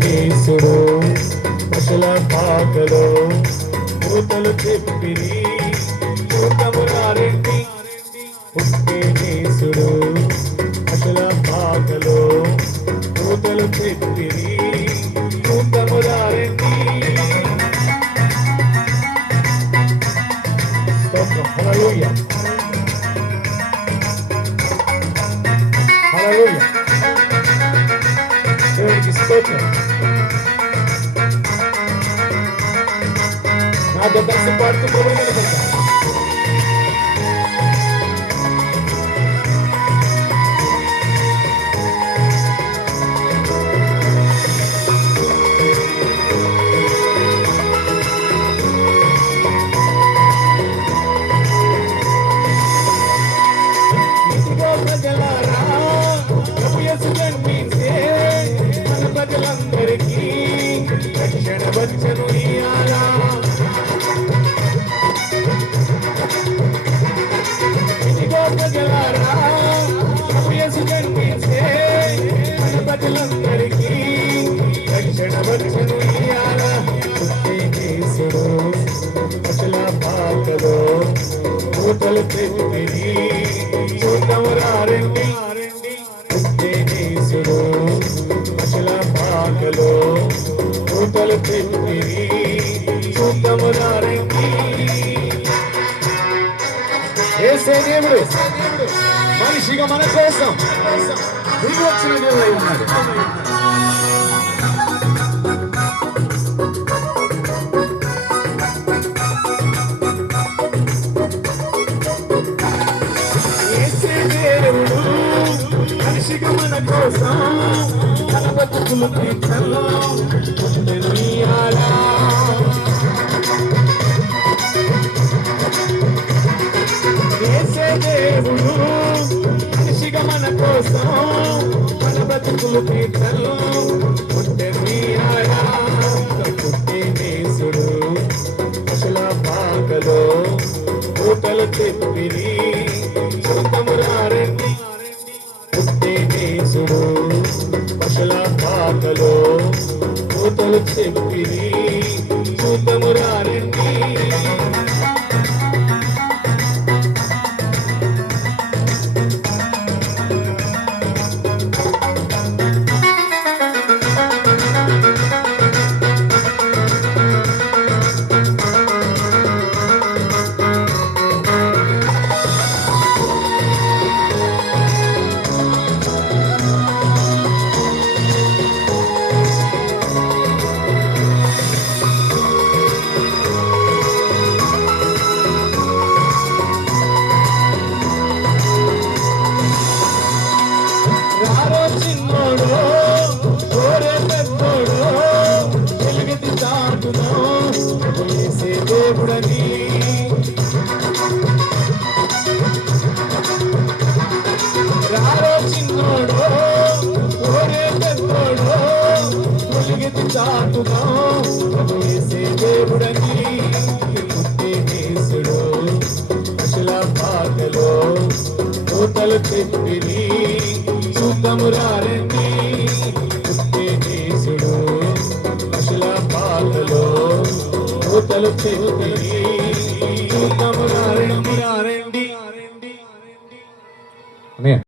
పుట్టేనేసుడు పశుల పాకలో కూతలు చెప్పిరి చూతములారెడ్డి పుట్టేనేసుడు పశుల పాకలో కూతలు చెప్పిరి చూతములారెడ్డి. హల్లెలూయా హల్లెలూయా దేవునికి స్తోత్రం. నాతో కలిసి పాడుతూ ప్రభువుని కనపడతాను. ప్రజలందరికీ రక్షణ వచ్చను ఇయ్యాలా. ఇదిగో ప్రజలారా యేసు జన్మించే మన ప్రజలందరికీ రక్షణ వచ్చను ఇయ్యాలా. పుట్టేనేసుడు పశుల పాకలో కూతలు చెప్పిరి చూద్దామురారండి. పుట్టేనేసుడు పశుల పాకలో కూతలు చెప్పిరి చూద్దామురారండి. యేసే దేవుడు మనిషిగా మన కోసం దిగి వచ్చిన దేవుడై ఉన్నాడు. యేసే దేవుడు మనిషిగా మన కోసం తన బతుకులు తీర్చలో పుట్టెను ఇయ్యాలా. యేసే దేవుడు మనిషిగా మన కోసం మన బతుకులు తీర్చలో పుట్టెను ఇయ్యాలా. పుట్టేనేసుడు పశుల పాకలో కూతలు చెప్పిరి చూద్దామురారండి. పుట్టేనేసుడు పశుల పాకలో కూతలు చెప్పిరి చూద్దామురారండి. దేవుడని రారో చిన్నోడు ఓరే పెద్దోడు తొలిగితి చాటుగా యేసే దేవుడని. పుట్టేనేసుడు పశుల పాకలో కూతలు చెప్పిరి చూద్దామురారండి. పుట్టేనేసుడు పశుల పాకలో కూతలు చెప్పిరి